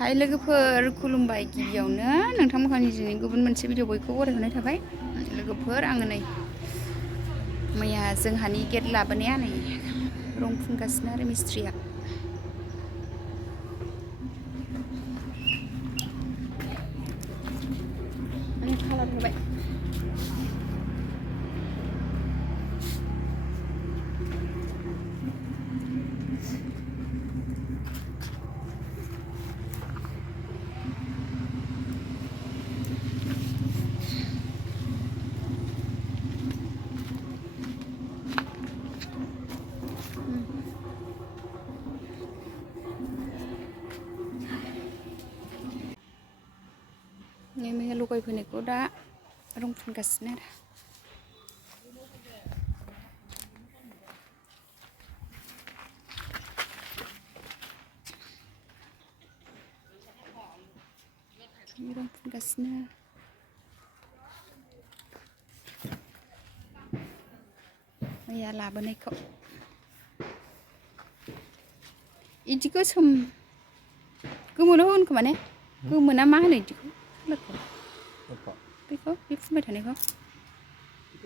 हाय लोगोफोर खुलुमबाय गिबियावनो नोंथांमोनहा निजेनि गुबुन मोनसे भिडिअ बयखौबो बरायहरनाय थाबाय लोगोफोर आङो नै मैया जोंहानि गेट लाबोनाया नै रं फुनगासिनो आरो मिस्ट्रिया माने कालार होबाय मैया लगायफैनायखौ दा रं फुनगासिनो आरो रं फुनगासिनो मैया लाबोनायखौ इदि गोसोम गोमोनाव होन खोमा ने गोमोना मा होनो इदिखौ कालारखौ बेखौ बे फुनबाय थानायखौ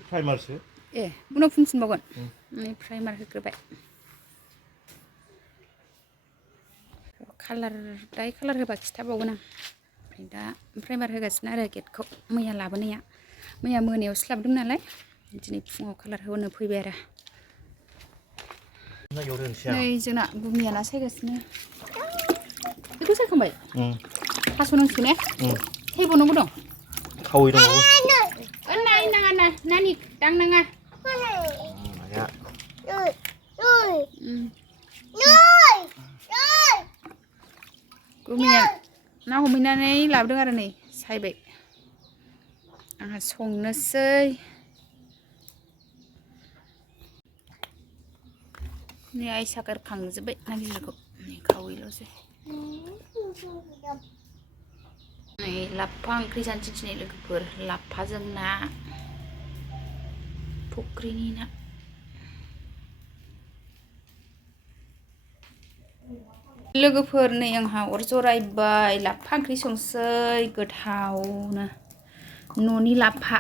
प्राइमारसो ए उनाव फुनफिनबावगोन प्राइमार होग्रोबाय कालार दाय कालार होबा खिथाबावगोन आं ओमफ्राय दा प्राइमार होगासिनो आरो गेटखौ मैया लाबोनाया मैया मोनायावसो लाबोदों नालाय दिनै फुङाव कालार होनो फैबाय आरो नै जोंना गुमिया ना सायगासिनो बेखौ सायखांबाय हास'नांसिगौ ने सायबावनांगौ दं खावै दंबावो नाङा नानि दांनाङा गुमिया ना हमहैनानै लाबोदों आरो नै सायबाय आंहा संनोसै नै आइसा गारखांजोब्बाय ना गिदिरखौ नै खावैल'सै नै लाफा ओंख्रि जानोसै दिनै लोगोफोर लाफाजों ना फुख्रिनि ना लोगोफोर नै आंहा अर जरायबाय लाफा ओंख्रि संसै गोथावनो न'नि लाफा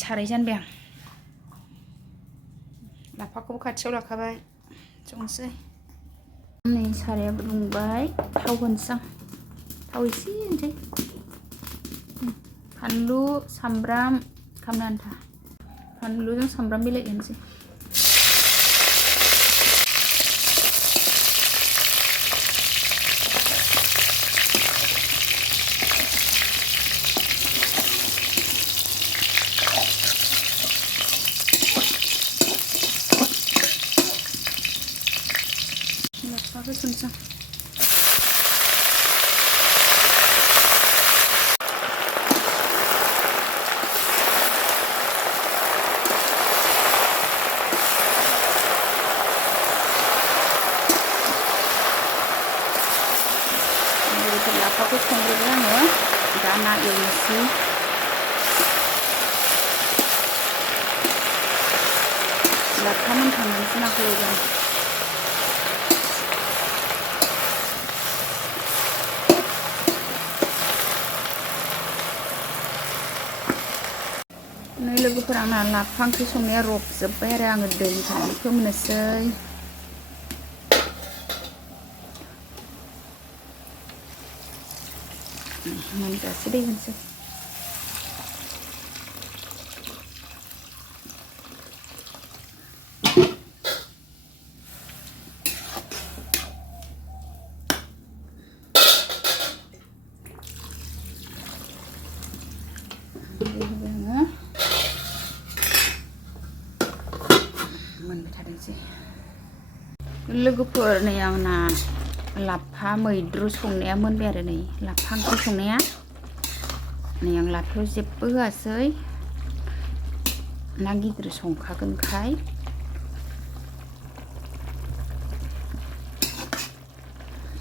साराय जानबाय आं लाफाखौबो खाथियाव लाखाबाय संसै नै सारायाबो दुंबाय थाव होनोसै आं थाव एसे होनोसै फानलु सामब्राम खामनो आन्था फानलुजों सामब्राम बिलाइ होनोसै लाफाखौ संसै लाफाखौ संग्रोबाय आङो दा ना एवनोसै लाफा मोनखांनानैसो नाखौ एवगोन नै लोगोफोर आंना लाफा ओंख्रि संनाया रबजोब्बाय आरो आङो दै होनानै फोमोननोसै मोनजासे दै होनोसै मोनबाय थादोंसै लोगोफोर नै आंना लाफा मैद्रु संनाया मोनबाय आरो नै लाफा ओंख्रि संनाया नै आं लाफायाव जेबो होआसै ना गिदिर संखागोनखाय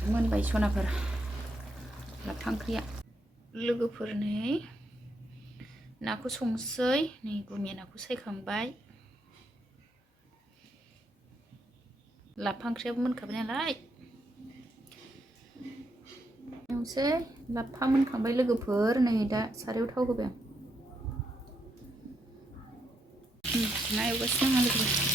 मोनबाय सनाफोर लाफा ओंख्रिया लोगोफोर नै नाखौ संसै नै गुमिया नाखौ सायखांबाय लाफा ओंख्रियाबो मोनखाबाय नालाय संसै लाफा मोनखांबाय लोगोफोर नै दा सारायाव थाव होबाय आं ना एवगासिनो आं लोगोफोर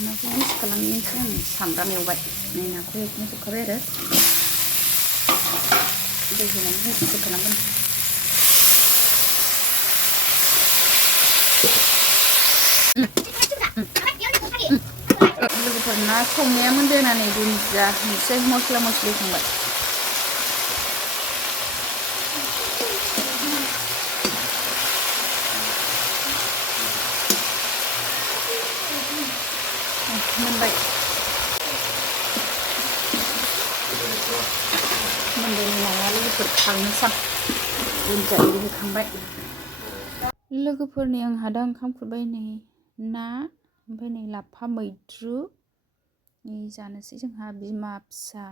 नाखौ मिक्स खालामनोसै आं सामब्राम एवबाय नै नाखौ एवखांजोबखाबाय आरो दै होनानै मिक्स खालामगोन लोगोफोर ना संनाया मोनदेरनानै दुन्दिया होनोसै मस्ला मस्लि होखांबाय मोनबाय मोनबायनि नाया लोगोफोर खांनोसां दुन्दिया एरि होखांबाय लोगोफोरनि आंहा दा ओंखाम खुरबाय नै ना ओमफ्राय नै लाफा मैद्रु नै जानोसै जोंहा बिमा फिसा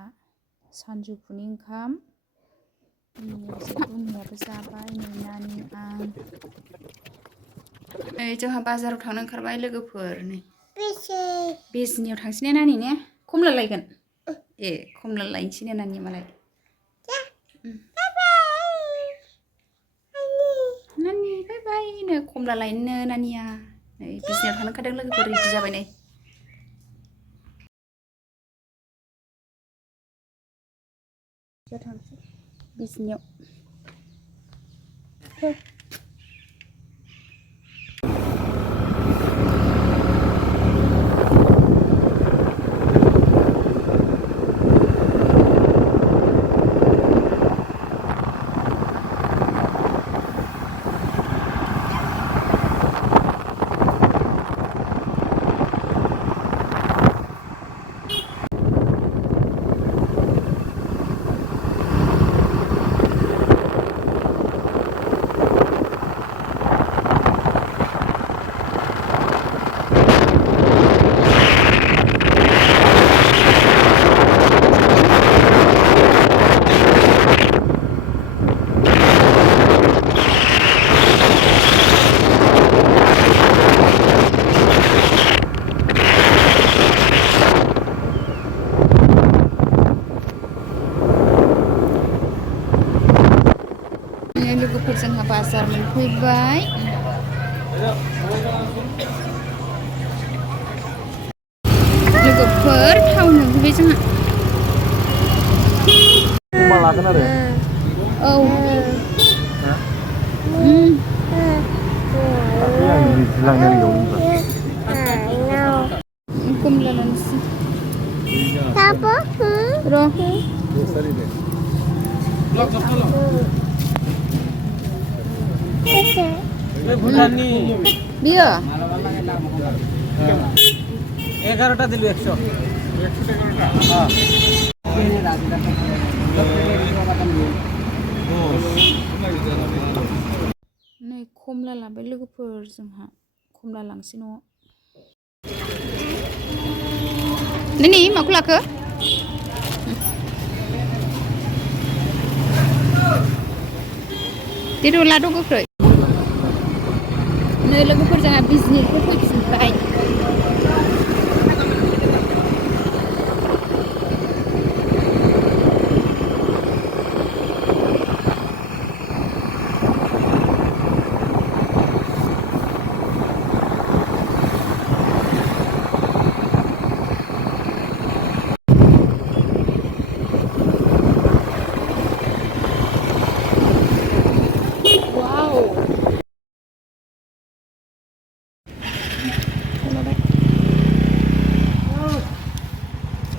सानजौफुनि ओंखाम बुंनायाबो जाबाय नै नानि आं नै जोंहा बाजाराव थांनो ओंखारबाय लोगोफोर नै बिजनियाव थांसैने नानि ने खमला लायगोन ए खमला लायनोसैने नानि मालाय नानि बाय बाय नो खमला लायनो नानिया नै बिजनियाव थांनो ओंखारदों लोगोफोर रेडि जाबाय नै थांसै बिजनियाव लोगोफोर जोंहा बाजार मोनफैबाय लोगोफोर थाव मोनफैबाय जोंहा मा लागोन आरो औ खमला लानोसै र' बियो 11টা দিল 100 नै खमला लाबाय लोगोफोर जोंहा खमला लांसै न'आव नै माखौ लाखो दे लाद' गोख्रै नै लोगोफोर जोंहा बिजनिखौ फैफिनबाय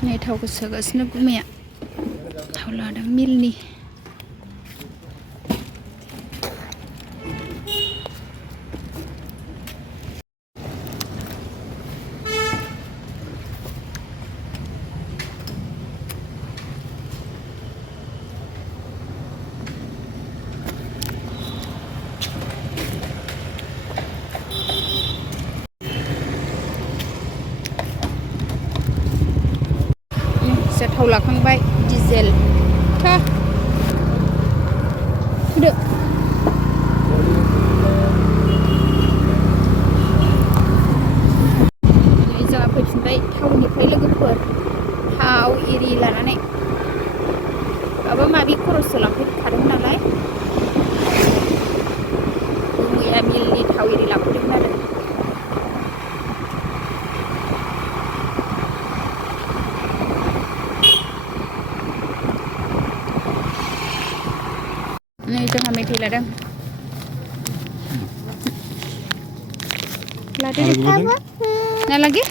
नै थावखौ सोगासिनो गुमैया थाव लादों मिलनि थाव लाखांबाय डिजेल होदो जोंहा फैफिनबाय टाउननिफ्राय लोगोफोर थाव एरि लानानै माबा माबि खरससो लांफैखादोंमोन नालाय मैया मिलनि थाव एरि लांफैदोंमोन आरो नै जोंहा मेथाइ लादों लादो Algo ना लागि